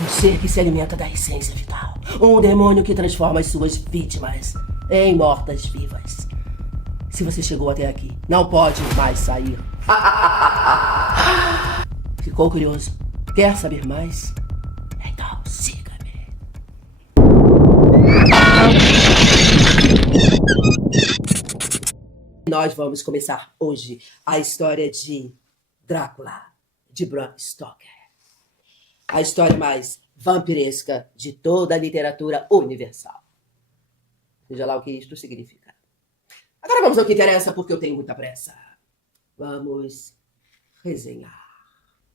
Um ser que se alimenta da essência vital. Um demônio que transforma as suas vítimas em mortas-vivas. Se você chegou até aqui, não pode mais sair. Ficou curioso? Quer saber mais? Então siga-me. Nós vamos começar hoje a história de Drácula, de Bram Stoker. A história mais vampiresca de toda a literatura universal. Seja lá o que isto significa. Agora vamos ao que interessa, porque eu tenho muita pressa. Vamos resenhar.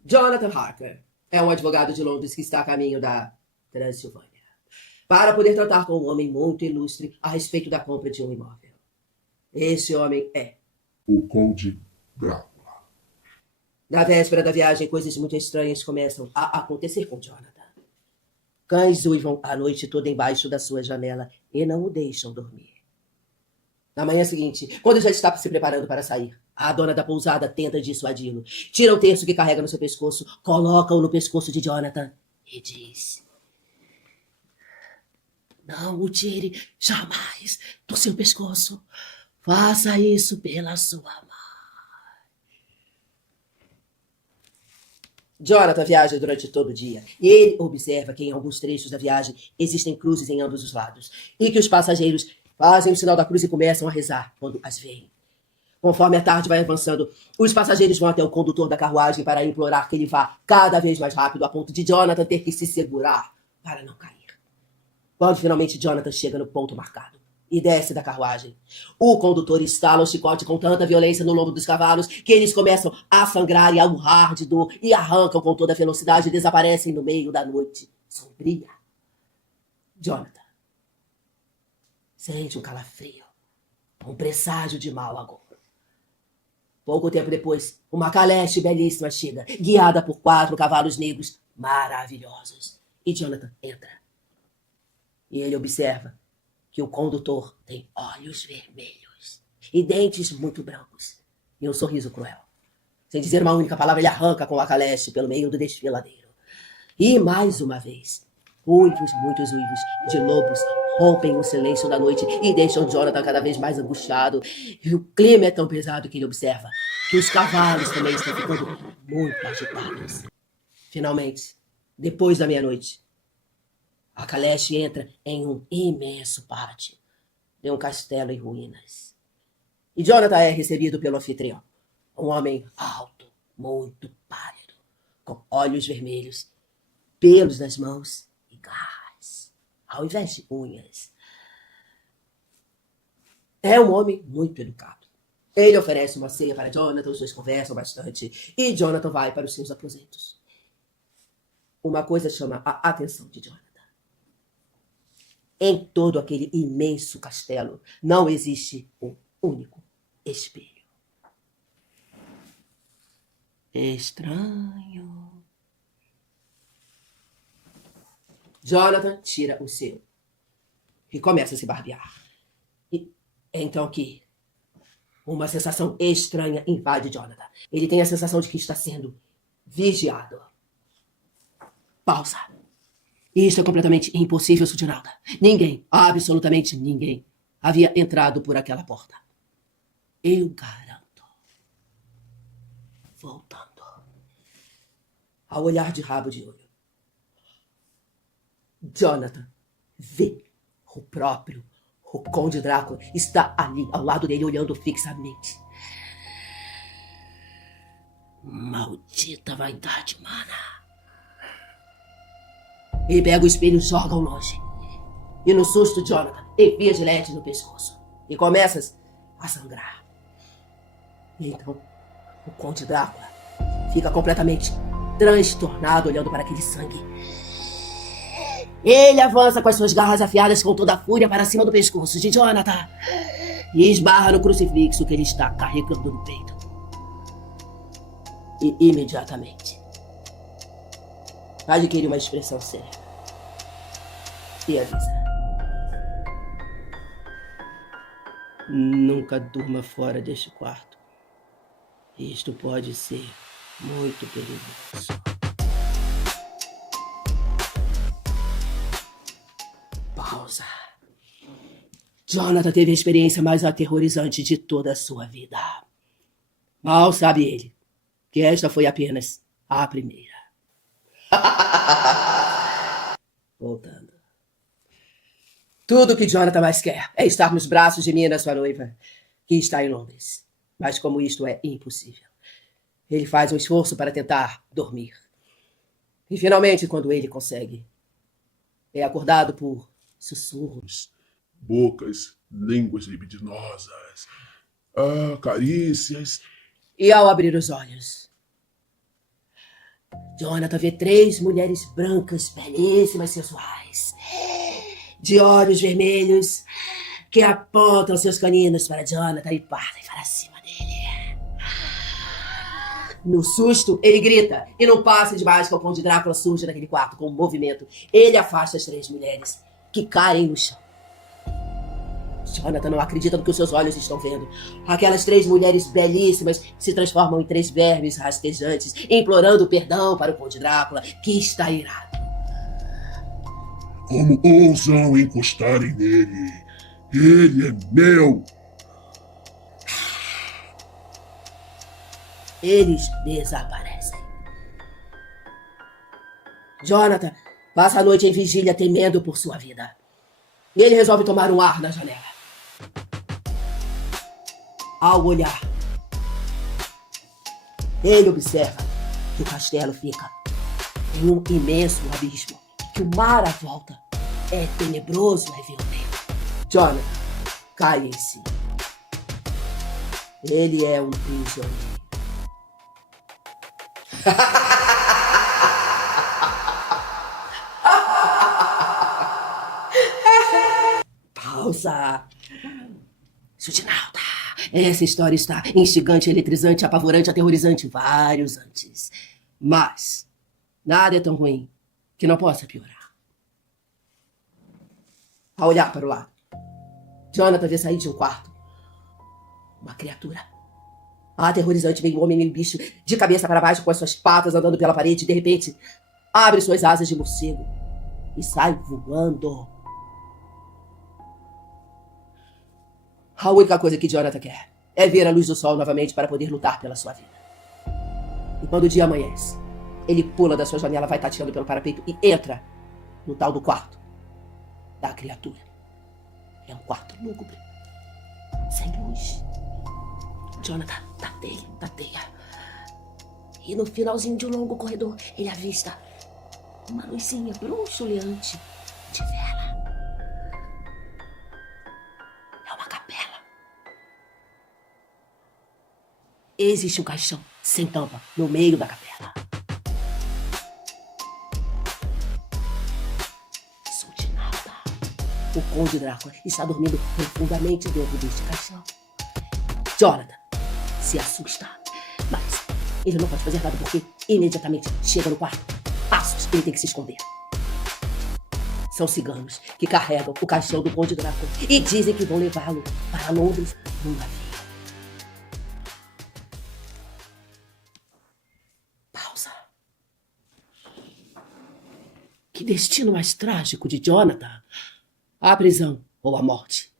Jonathan Harker é um advogado de Londres que está a caminho da Transilvânia para poder tratar com um homem muito ilustre a respeito da compra de um imóvel. Esse homem é o Conde Drácula. Na véspera da viagem, coisas muito estranhas começam a acontecer com Jonathan. Cães uivam a noite toda embaixo da sua janela e não o deixam dormir. Na manhã seguinte, quando já está se preparando para sair, a dona da pousada tenta dissuadi-lo. Tira o terço que carrega no seu pescoço, coloca-o no pescoço de Jonathan e diz: não o tire jamais do seu pescoço. Faça isso pela sua mãe. Jonathan viaja durante todo o dia e ele observa que em alguns trechos da viagem existem cruzes em ambos os lados e que os passageiros fazem o sinal da cruz e começam a rezar quando as veem. Conforme a tarde vai avançando, os passageiros vão até o condutor da carruagem para implorar que ele vá cada vez mais rápido a ponto de Jonathan ter que se segurar para não cair. Quando finalmente Jonathan chega no ponto marcado e desce da carruagem, o condutor estala o chicote com tanta violência no lombo dos cavalos que eles começam a sangrar e a urrar de dor e arrancam com toda a velocidade e desaparecem no meio da noite sombria. Jonathan sente um calafrio, um presságio de mau agouro. Pouco tempo depois, uma caleche belíssima chega, guiada por 4 cavalos negros maravilhosos. E Jonathan entra. E ele observa que o condutor tem olhos vermelhos e dentes muito brancos e um sorriso cruel. Sem dizer uma única palavra, ele arranca com a caleche pelo meio do desfiladeiro. E mais uma vez, muitos uivos de lobos rompem o silêncio da noite e deixam Jonathan cada vez mais angustiado. E o clima é tão pesado que ele observa que os cavalos também estão ficando muito agitados. Finalmente, depois da meia-noite, a caleche entra em um imenso pátio de um castelo em ruínas. E Jonathan é recebido pelo anfitrião, um homem alto, muito pálido, com olhos vermelhos, pelos nas mãos e garras, ao invés de unhas. É um homem muito educado. Ele oferece uma ceia para Jonathan, os dois conversam bastante, e Jonathan vai para os seus aposentos. Uma coisa chama a atenção de Jonathan. Em todo aquele imenso castelo não existe um único espelho. Estranho. Jonathan tira o seu e começa a se barbear. E é então que uma sensação estranha invade Jonathan. Ele tem a sensação de que está sendo vigiado. Pausa. Isso é completamente impossível, Sudinalda. Ninguém, absolutamente ninguém, havia entrado por aquela porta. Eu garanto. Voltando ao olhar de rabo de olho, Jonathan vê o Conde Drácula está ali ao lado dele olhando fixamente. Maldita vaidade humana. Ele pega o espelho e joga ao longe. E no susto, Jonathan enfia gilete no pescoço e começa a sangrar. E então, o Conde Drácula fica completamente transtornado olhando para aquele sangue. Ele avança com as suas garras afiadas com toda a fúria para cima do pescoço de Jonathan e esbarra no crucifixo que ele está carregando no peito. E imediatamente adquire uma expressão séria e avisa: nunca durma fora deste quarto. Isto pode ser muito perigoso. Pausa. Jonathan teve a experiência mais aterrorizante de toda a sua vida. Mal sabe ele que esta foi apenas a primeira. Voltando. Tudo que Jonathan mais quer é estar nos braços de Mina, sua noiva, que está em Londres. Mas como isto é impossível, ele faz um esforço para tentar dormir. E finalmente, quando ele consegue, é acordado por sussurros. Bocas, línguas libidinosas, carícias. E ao abrir os olhos, Jonathan vê 3 mulheres brancas, belíssimas, sensuais, de olhos vermelhos, que apontam seus caninos para Jonathan e partem para cima dele. No susto, ele grita, e num passe de mágica, o Conde Drácula surge naquele quarto com um movimento. Ele afasta as 3 mulheres, que caem no chão. Jonathan não acredita no que os seus olhos estão vendo. Aquelas 3 mulheres belíssimas se transformam em 3 vermes rastejantes, implorando perdão para o Conde Drácula, que está irado. Como ousam encostarem nele? Ele é meu! Eles desaparecem. Jonathan passa a noite em vigília temendo por sua vida. E ele resolve tomar um ar na janela. Ao olhar, ele observa que o castelo fica em um imenso abismo, que o mar à volta é tenebroso e violento. Jonathan cai em si. Ele é um prisioneiro. Pausa. Sutinalda, essa história está instigante, eletrizante, apavorante, aterrorizante, vários antes. Mas nada é tão ruim que não possa piorar. Ao olhar para o lado, Jonathan vê sair de um quarto uma criatura. Aterrorizante, meio homem, meio bicho, de cabeça para baixo, com as suas patas andando pela parede, e de repente abre suas asas de morcego e sai voando. A única coisa que Jonathan quer é ver a luz do sol novamente para poder lutar pela sua vida. E quando o dia amanhece, ele pula da sua janela, vai tateando pelo parapeito e entra no tal do quarto da criatura. É um quarto lúgubre, sem luz. Jonathan tateia. E no finalzinho de um longo corredor, ele avista uma luzinha bruxuleante de vela. É uma capela. Existe um caixão sem tampa no meio da capela. Sutinalda, o Conde Drácula está dormindo profundamente dentro deste caixão. Jonathan se assusta, mas ele não pode fazer nada porque imediatamente chega no quarto. Passos, ele tem que se esconder. São ciganos que carregam o caixão do Conde Drácula e dizem que vão levá-lo para Londres num navio. Pausa. Que destino mais trágico de Jonathan? A prisão ou a morte?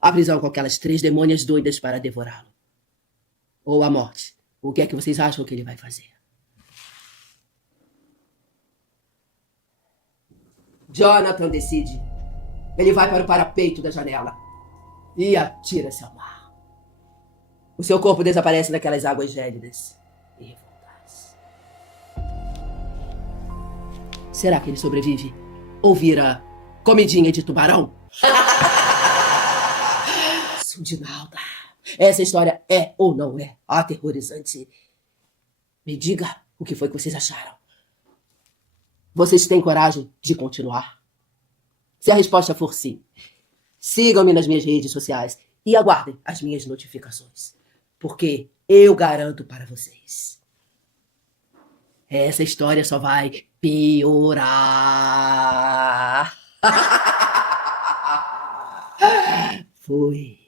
A prisão com aquelas 3 demônias doidas para devorá-lo. Ou a morte. O que é que vocês acham que ele vai fazer? Jonathan decide. Ele vai para o parapeito da janela e atira-se ao mar. O seu corpo desaparece naquelas águas gélidas e revoltadas. Será que ele sobrevive? Ou vira comidinha de tubarão? Sutinalda, essa história é ou não é aterrorizante? Me diga o que foi que vocês acharam. Vocês têm coragem de continuar? Se a resposta for sim, sigam-me nas minhas redes sociais e aguardem as minhas notificações, porque eu garanto para vocês, essa história só vai piorar. Fui.